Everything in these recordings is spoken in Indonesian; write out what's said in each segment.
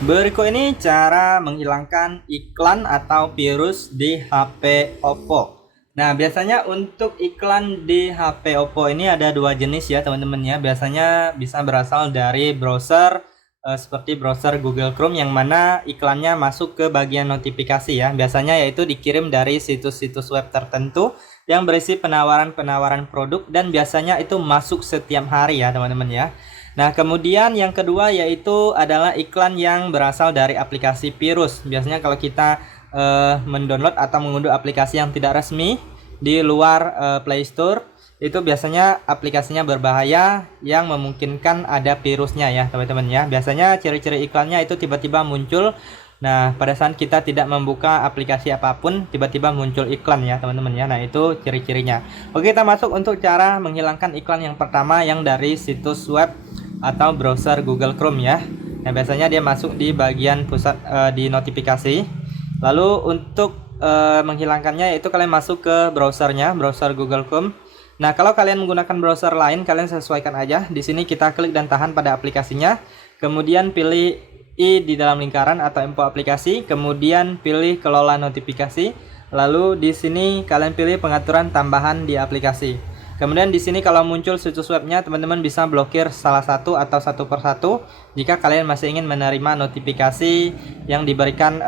Berikut ini cara menghilangkan iklan atau virus di HP Oppo. Nah, biasanya untuk iklan di HP Oppo ini ada dua jenis ya teman-teman ya. Biasanya bisa berasal dari browser seperti browser Google Chrome yang mana iklannya masuk ke bagian notifikasi ya. Biasanya yaitu dikirim dari situs-situs web tertentu yang berisi penawaran-penawaran produk dan biasanya itu masuk setiap hari ya teman-teman ya. Nah, kemudian yang kedua yaitu adalah iklan yang berasal dari aplikasi virus. Biasanya kalau kita mendownload atau mengunduh aplikasi yang tidak resmi di luar Play Store, itu biasanya aplikasinya berbahaya yang memungkinkan ada virusnya ya teman-teman ya. Biasanya ciri-ciri iklannya itu tiba-tiba muncul. Nah, pada saat kita tidak membuka aplikasi apapun, tiba-tiba muncul iklan ya teman-teman ya. Nah, itu ciri-cirinya. Oke, kita masuk untuk cara menghilangkan iklan yang pertama yang dari situs web atau browser Google Chrome ya. Nah, biasanya dia masuk di bagian pusat di notifikasi. Lalu untuk menghilangkannya yaitu kalian masuk ke browsernya, browser Google Chrome. Nah, kalau kalian menggunakan browser lain, kalian sesuaikan aja. Di sini kita klik dan tahan pada aplikasinya. Kemudian pilih I di dalam lingkaran atau info aplikasi, kemudian pilih kelola notifikasi. Lalu di sini kalian pilih pengaturan tambahan di aplikasi. Kemudian di sini kalau muncul situs webnya, teman-teman bisa blokir salah satu atau satu persatu jika kalian masih ingin menerima notifikasi yang diberikan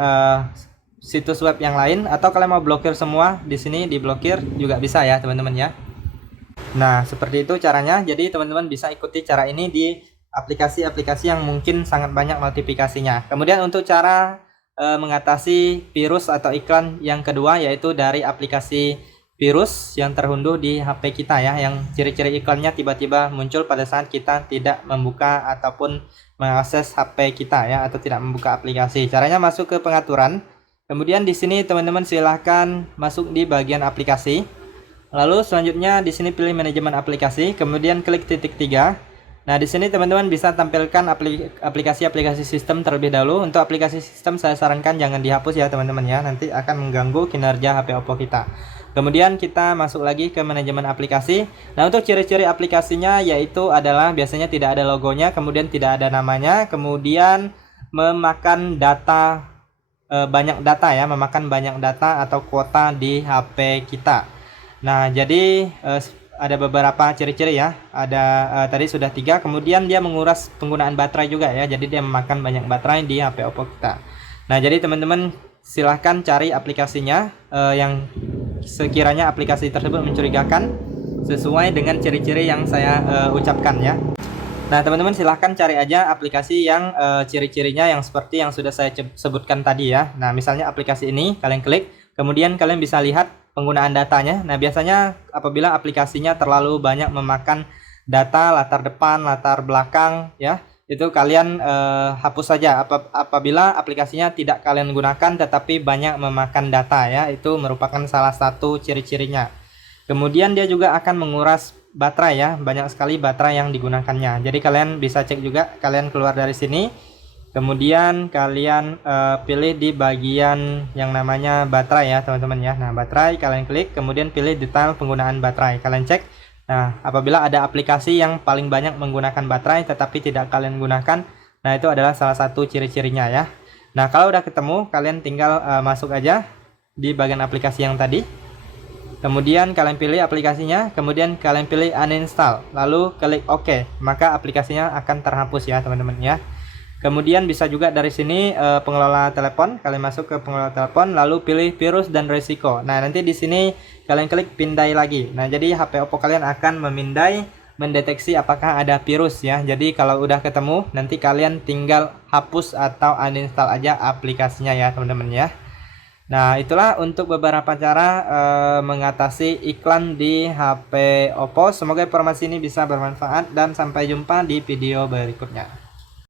situs web yang lain, atau kalian mau blokir semua, di sini diblokir juga bisa ya teman-teman ya. Nah, seperti itu caranya. Jadi teman-teman bisa ikuti cara ini di aplikasi-aplikasi yang mungkin sangat banyak notifikasinya. Kemudian untuk cara mengatasi virus atau iklan yang kedua yaitu dari aplikasi virus yang terunduh di HP kita ya, yang ciri-ciri iklannya tiba-tiba muncul pada saat kita tidak membuka ataupun mengakses HP kita ya, atau tidak membuka aplikasi. Caranya masuk ke pengaturan. Kemudian di sini teman-teman silahkan masuk di bagian aplikasi. Lalu selanjutnya di sini pilih manajemen aplikasi, kemudian klik titik 3. Nah, di sini teman-teman bisa tampilkan aplikasi-aplikasi sistem terlebih dahulu. Untuk aplikasi sistem saya sarankan jangan dihapus ya teman-teman ya, nanti akan mengganggu kinerja HP Oppo kita. Kemudian kita masuk lagi ke manajemen aplikasi. Nah, untuk ciri-ciri aplikasinya yaitu adalah biasanya tidak ada logonya, kemudian tidak ada namanya, kemudian memakan data banyak data ya, memakan banyak data atau kuota di HP kita. Nah, jadi ada beberapa ciri-ciri ya. Ada tadi sudah 3. Kemudian dia menguras penggunaan baterai juga ya. Jadi dia memakan banyak baterai di HP Oppo kita. Nah, jadi teman-teman silahkan cari aplikasinya yang sekiranya aplikasi tersebut mencurigakan sesuai dengan ciri-ciri yang saya ucapkan ya. Nah, teman-teman silahkan cari aja aplikasi yang ciri-cirinya yang seperti yang sudah saya sebutkan tadi ya. Nah, misalnya aplikasi ini kalian klik, kemudian kalian bisa lihat penggunaan datanya. Nah, biasanya apabila aplikasinya terlalu banyak memakan data latar depan, latar belakang ya, itu kalian hapus saja. Apabila aplikasinya tidak kalian gunakan tetapi banyak memakan data ya, itu merupakan salah satu ciri-cirinya. Kemudian dia juga akan menguras baterai ya, banyak sekali baterai yang digunakannya. Jadi kalian bisa cek juga, kalian keluar dari sini. Kemudian kalian pilih di bagian yang namanya baterai ya teman-teman ya. Nah, baterai kalian klik, kemudian pilih detail penggunaan baterai, kalian cek. Nah, apabila ada aplikasi yang paling banyak menggunakan baterai tetapi tidak kalian gunakan, nah itu adalah salah satu ciri-cirinya ya. Nah, kalau udah ketemu, kalian tinggal masuk aja di bagian aplikasi yang tadi. Kemudian kalian pilih aplikasinya, kemudian kalian pilih uninstall, lalu klik OK, maka aplikasinya akan terhapus ya teman-teman ya. Kemudian bisa juga dari sini pengelola telepon, kalian masuk ke pengelola telepon, lalu pilih virus dan resiko. Nah, nanti di sini kalian klik pindai lagi. Nah, jadi HP Oppo kalian akan memindai, mendeteksi apakah ada virus ya. Jadi kalau udah ketemu, nanti kalian tinggal hapus atau uninstall aja aplikasinya ya teman-teman ya. Nah, itulah untuk beberapa cara mengatasi iklan di HP Oppo. Semoga informasi ini bisa bermanfaat dan sampai jumpa di video berikutnya.